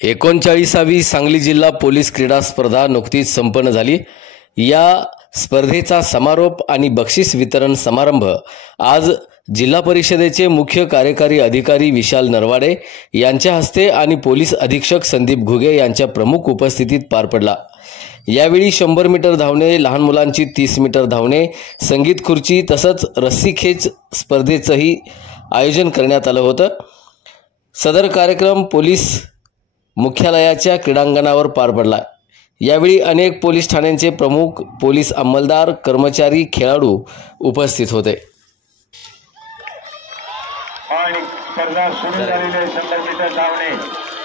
39वी सांगली जिल्हा पोलीस क्रीडा स्पर्धा नुकतीच संपन्न झाली। या स्पर्धेचा समारोप आणि बक्षीस वितरण समारंभ आज जिल्हा परिषदेचे मुख्य कार्यकारी अधिकारी विशाल नरवाडे यांच्या हस्ते आणि पोलीस अधीक्षक संदीप घुगे यांच्या प्रमुख उपस्थितीत पार पडला। यावेळी 100 मीटर धावणे, लहान मुलांची 30 मीटर धावणे, संगीत खुर्ची तसंच रस्सीखेच स्पर्धेचंही आयोजन करण्यात आलं होतं। सदर कार्यक्रम पोलीस मुख्यालयाच्या क्रीडांगणावर पार पडला। यावेळी अनेक पोलीस ठाण्यांचे प्रमुख, पोलीस अंमलदार, कर्मचारी, खेळाडू उपस्थित होते। आणि स्पर्धा सुरू झालेली 100 मीटर धावणे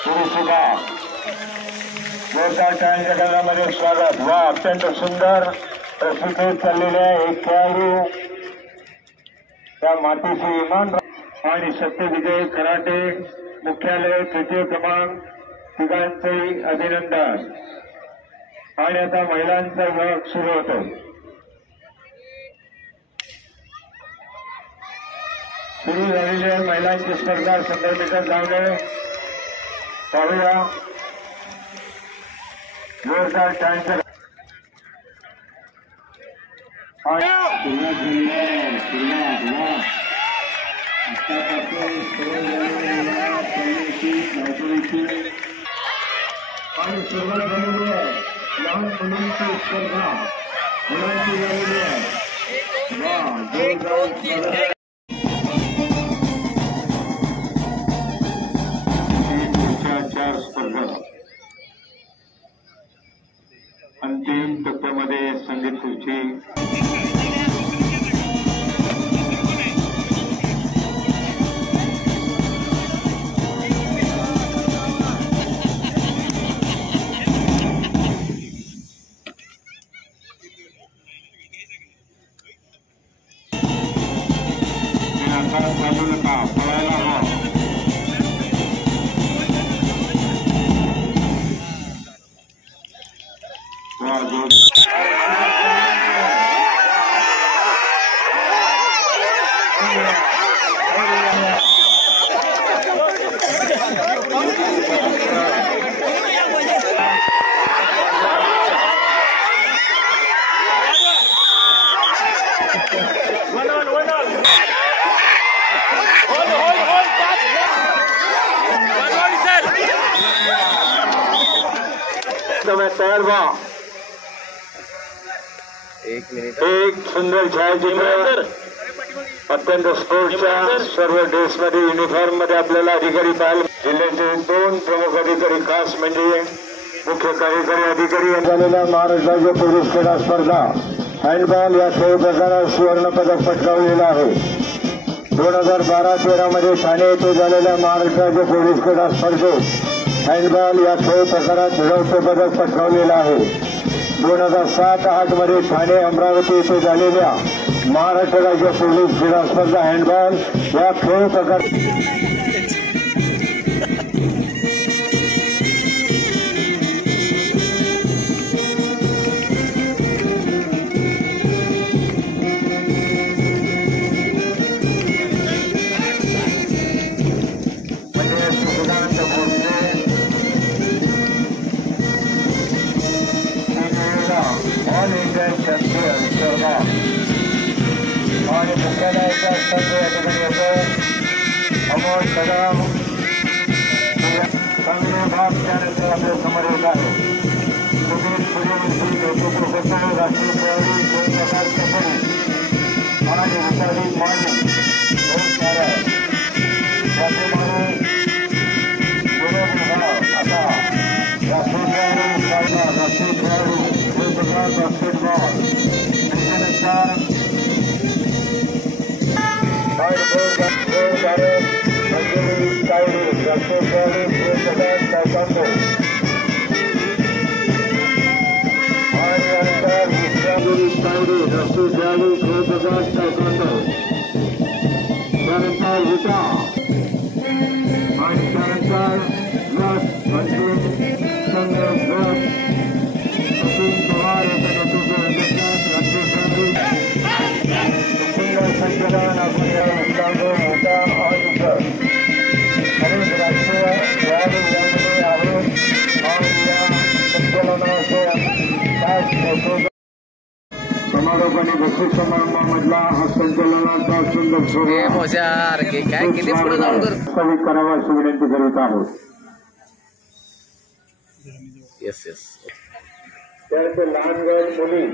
सुरू सुद्धा जोरदार टाळ्यांच्या गजरामध्ये स्वागत। वा अत्यंत सुंदर रस्सीखेच चाललेले एक खेळाडू त्या मातीची इमान आणि सत्यविजय कराटे मुख्यालय तृतीय क्रमांक तिघांचे अभिनंदन। आणि आता महिलांचा विभाग सुरू होतो। सुरू झालेली आहे महिलांची स्पर्धा 100 मीटर धावणे। पाहूया जोरदार टाळ्यांच्या आणि सुरुवात झालेली आहे लहान मुलांची स्पर्धा मुलांची झालेली आहे। चार स्पर्धा अंतिम टप्प्यामध्ये संगीत खुर्ची चालू नका पळायला हवा। तयार व्हा। एक सुंदर छायाचित्र अत्यंत स्पोर्ट्सच्या सर्व ड्रेसमध्ये युनिफॉर्म मध्ये आपल्याला अधिकारी पाहायला। जिल्ह्याचे 2 प्रमुख अधिकारी खास म्हणजे मुख्य कार्यकारी अधिकारी झालेल्या महाराष्ट्र राज्य पोलीस क्रीडा स्पर्धा हँडबॉल या खेळ प्रकारात सुवर्ण पदक पटकावलेलं आहे। 2012-13 मध्ये ठाणे येथे झालेल्या महाराष्ट्र राज्य पोलीस क्रीडा स्पर्धेत हँडबॉल या खेळ प्रकारात रौप्य पदक पटकावलेलं आहे। 2007-8 मध्ये ठाणे, अमरावती येथे झालेल्या महाराष्ट्र राज्य पोलीस क्रीडा स्पर्धा हँडबॉल या खेळ प्रकार ऑल इंडिया चॅम्पियन स्पर्धा आणि मुख्यालयाच्या सर्व अधिकारी अमोल कदम चांगले भाग त्यानंतर आपल्या समोर येत आहे। सुधीर सूर्यवंशी नेतृत्व करतो राष्ट्रीय खेळाडू खेळ प्रकार कबड्डी आणि विचारी माने बहुत सारा त्याप्रमाणे आता राष्ट्रीय खेळाडू बास्केटबॉल त्याच्यानंतर मंजुरी तायडे राष्ट्रीय खेळाडू तायकांडो आणि नंतर मंजुरी तायडे राष्ट्रीय खेळाडू तायकांडो त्यानंतर विटा आणि त्यानंतर गट अंतिम संघ गट पवार यांच्या नेतृत्वात राज्य खेळाडू सुंदर संचलन आपण या होता आणि अनेक राष्ट्रीय खेळाडू यामध्ये आहेत। बक्षीस समारंभामधला हा संचलनाचा सुंदर सोहळा स्थापित करावा अशी विनंती करीत आहोत. त्यानंतर लहान गट मुली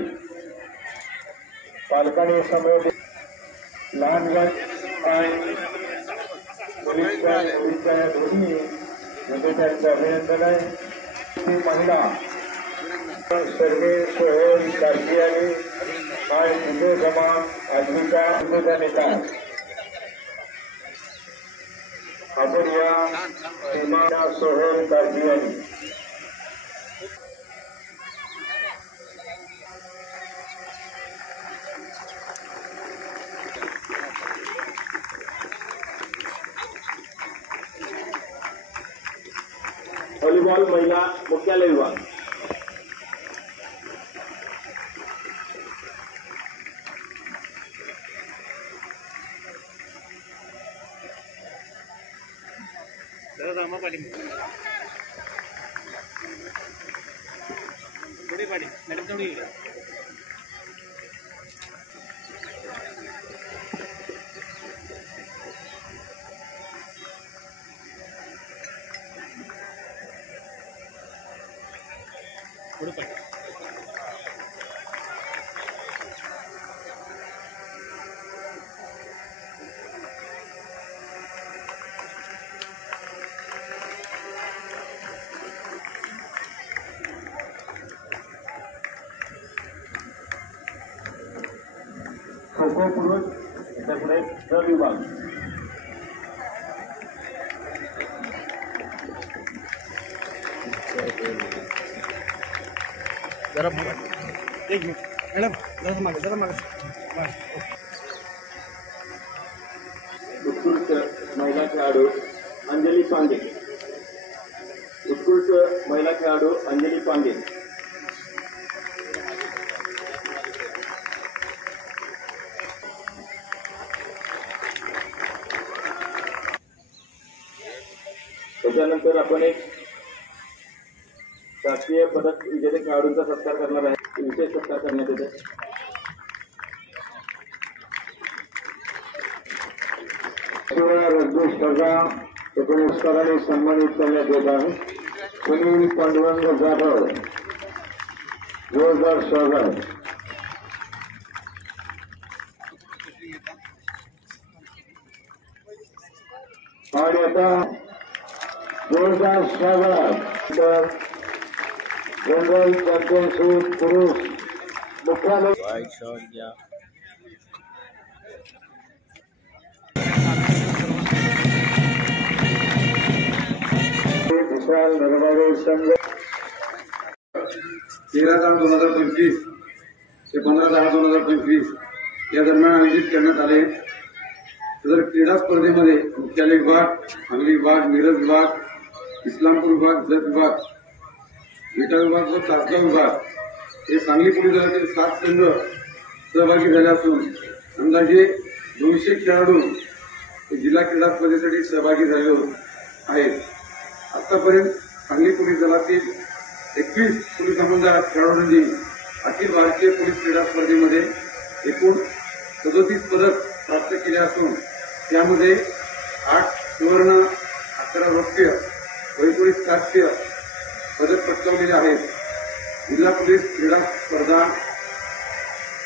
पालकांनी समोर लहान गट मुलीच्या दोन्ही विजेत्यांचं अभिनंदन आहे. ती महिला सर्वे सोहेल काशियानी आणि हिंदू जमात आजमीचा हिंदूचा नेता आपण या सीमा सोहेल काशियानी व्हॉलीबॉल महिला मुख्यालय विभाग खो खो पुरुष त्यापुढे ड विभाग उत्कृष्ट महिला खेळाडू अंजली पांडे. उत्कृष्ट महिला खेळाडू अंजली पांडे. त्याच्यानंतर आपण एक राष्ट्रीय पदक विजेते खेळाडूंचा सत्कार करणार आहे. विशेष सत्कार करण्यात येते. रग्बी स्पर्धा पुरस्काराने सन्मानित करण्यात येत आहे. सुनील पांडुरंग जाधव जोरदार स्वागत. आणि आता जोरदार स्वागत जनरल चॅम्पियनशिप पुरुष मुख्यालय विशाल नरवाडे संघ 13/10/2025 ते 15/10/2025 या दरम्यान आयोजित करण्यात आले. सदर क्रीडा स्पर्धेमध्ये मुख्यालय विभाग, सांगली विभाग, मिरज विभाग, इस्लामपूर विभाग, जत विभाग, विटा विभाग व तासगाव विभाग हे सांगली पोलीस दलातील 7 संघ सहभागी झाले असून अंदाजे 200 खेळाडू जिल्हा क्रीडा स्पर्धेसाठी सहभागी झाले आहेत. आतापर्यंत सांगली पोलीस दलातील 21 पोलीस अंमलदार खेळाडूंनी अखिल भारतीय पोलीस क्रीडा स्पर्धेमध्ये एकूण 37 पदक प्राप्त केले असून त्यामध्ये 8 सुवर्ण, 11 रौप्य व 19 कांस्य पदक पटकावलेले आहेत. जिल्हा पोलीस क्रीडा स्पर्धा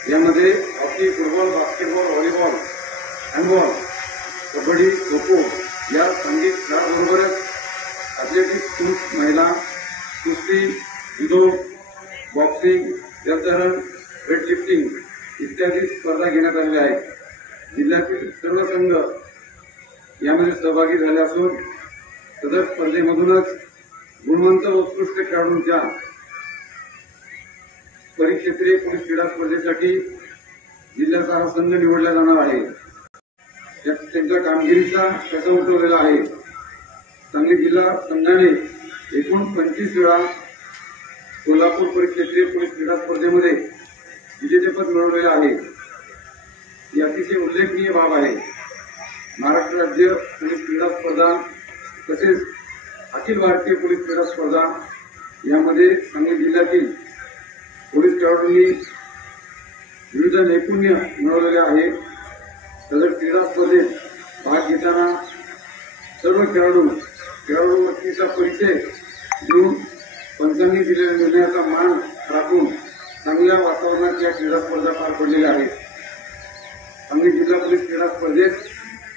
यामध्ये hockey, football, basketball, volleyball, handball, kabaddi, kho kho या संगीत खेळाबरोबरच ॲथलेटिक्स, पुरुष, महिला, कुस्ती, जुदो, बॉक्सिंग, जलतरण, वेटलिफ्टिंग इत्यादी स्पर्धा घेण्यात आलेल्या आहेत. जिल्ह्यातील सर्व संघ यामध्ये सहभागी झाले असून सदर स्पर्धेमधूनच गुणवंत व उत्कृष्ट खेळाडूंच्या परिक्षेत्रीय पोलीस क्रीडा स्पर्धेसाठी जिल्ह्याचा हा संघ निवडला जाणार आहे. त्यांच्या कामगिरीचा कसा उठवलेला आहे. सांगली जिल्हा संघाने एकूण 25 वेळा कोल्हापूर परिक्षेत्रीय पोलीस क्रीडा स्पर्धेमध्ये विजेतेपद मिळवलेले आहे. ही अतिशय उल्लेखनीय बाब आहे. महाराष्ट्र राज्य पोलीस क्रीडा स्पर्धा तसेच अखिल भारतीय पोलीस क्रीडा स्पर्धा यामध्ये सांगली जिल्ह्यातील पोलीस खेळाडूंनी विविध नैपुण्य मिळवलेले आहे। सदर क्रीडा स्पर्धेत भाग घेताना सर्व खेळाडूंचा परिचय देऊन पंचांनी दिलेल्या निर्णयाचा मान राखून चांगल्या वातावरणात या क्रीडा स्पर्धा पार पडलेल्या आहेत। सांगली जिल्हा पोलीस क्रीडा स्पर्धेत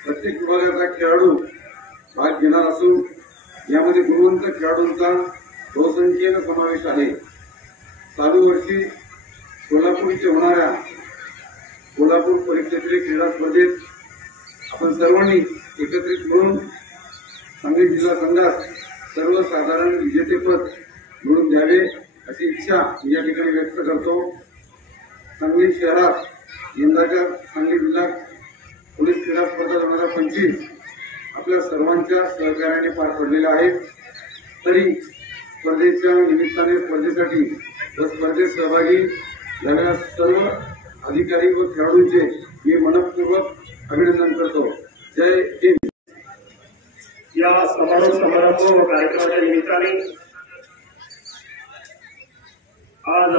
प्रत्येक विभागाचा खेळाडू भाग घेणार असून यामध्ये गुणवंत खेळाडूंचा बहुसंख्येने समावेश आहे। चालू वर्षी कोल्हापूर इथे होणाऱ्या कोल्हापूर परिक्षेत्रीय क्रीडा स्पर्धेत आपण सर्वांनी एकत्रित मिळून सांगली जिल्हा संघास सर्वसाधारण विजेतेपद मिळवून द्यावे अशी इच्छा या ठिकाणी व्यक्त करतो। सांगली शहरात यंदाच्या सांगली जिल्हा पोलीस क्रीडा स्पर्धा 2025 आपल्या सर्वांच्या सहकार्याने पार पडलेल्या आहेत। तरी स्पर्धेच्या निमित्ताने स्पर्धेसाठी व स्पर्धेत सहभागी झालेल्या सर्व अधिकारी व खेळाडूंचे मी मनपूर्वक अभिनंदन करतो। जय हिंद। या समारोप व कार्यक्रमाच्या निमित्ताने आज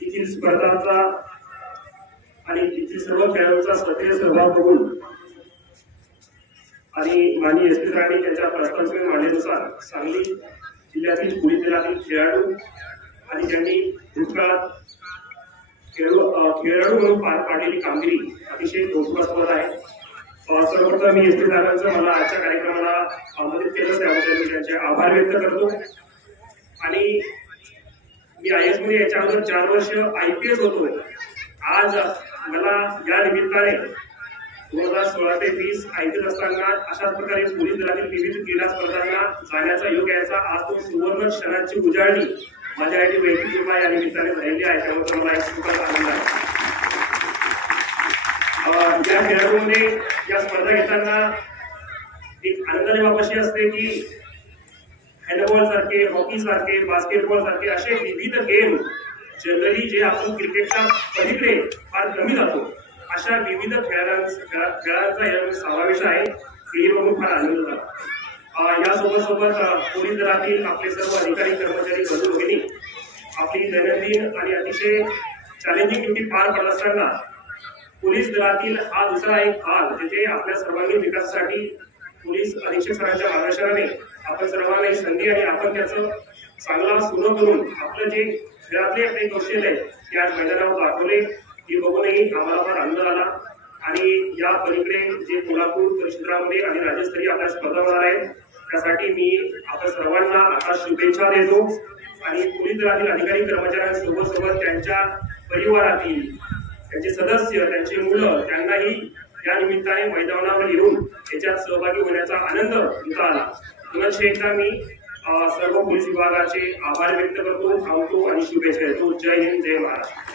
येथील स्पर्धांचा आणि येथील सर्व खेळाडूंचा सक्रिय सहभाग बघून आणि माननीय एसपी साहेबांनी त्यांच्या प्रस्तावित मांडण्यानुसार सांगली जिल्ह्यातील पोलीस दलातील खेळाडू आणि त्यांनी भूतकाळात खेळाडू म्हणून पार पाडलेली कामगिरी अतिशय कौतुकास्पद आहे। सर्वप्रथम मी एसपी साहेबांचं मला आजच्या कार्यक्रमाला मदत केलं त्याबद्दल मी त्यांचे आभार व्यक्त करतो। आणि मी IAS मध्ये याच्या अगोदर 4 वर्ष IPS होतो। आज मला या निमित्ताने 2016 ते 20 IPS असताना अशाच प्रकारे पोलीस दलातील विविध क्रीडा स्पर्धांना जाण्याचा योग यायचा आज तो सुवर्ण क्षणांची उजाळणी माझ्यासाठी वैयक्तिक कृपा या निमित्ताने झालेली आहे। त्यामुळे मला एक खूपच आनंद आहे। या खेळाडूंमध्ये या स्पर्धा घेताना एक आनंदाची बाब अशी असते की हँडबॉल सारखे, हॉकी सारखे, बास्केटबॉल सारखे असे विविध गेम जनरली जे आपण क्रिकेटच्या पलीकडे फार कमी जातो अशा विविध खेळांचा यामध्ये समावेश आहे। हे बघून फार आनंद झाला। यासोबत पोलीस दलातील आपले सर्व अधिकारी कर्मचारी बंधू भगिनी आपली दैनंदिन आणि अतिशय चॅलेंजिंग ड्युटी पार पडत असताना पोलीस दलातील हा दुसरा एक भाग जिथे आपल्या सर्वांगीण विकासासाठी पोलीस अधीक्षक सरांच्या मार्गदर्शनाने आपण सर्वांना ही संधी आणि आपण त्याचं चांगला सुरू करून आपलं जे खेळातले काही कौशल्य आहे ते आज मैदानावर दाखवले। हे बघूनही आम्हाला फार आनंद आला। आणि या पलीकडे जे कोल्हापूर परिक्षेत्रामध्ये आणि राज्यस्तरीय आपल्या स्पर्धा होणार आहेत त्यासाठी मी आपण सर्वांना आता शुभेच्छा देतो। आणि पोलीस दलातील अधिकारी कर्मचाऱ्यांसोबत त्यांच्या परिवारातील त्यांचे सदस्य, त्यांची मुलं त्यांनाही या निमित्ताने मैदानावर येऊन याच्यात सहभागी होण्याचा आनंद घेता आला। पुनश्च एकदा मी सर्व पोलीस विभागाचे आभार व्यक्त करतो, थांबतो आणि शुभेच्छा देतो। जय हिंद, जय महाराष्ट्र।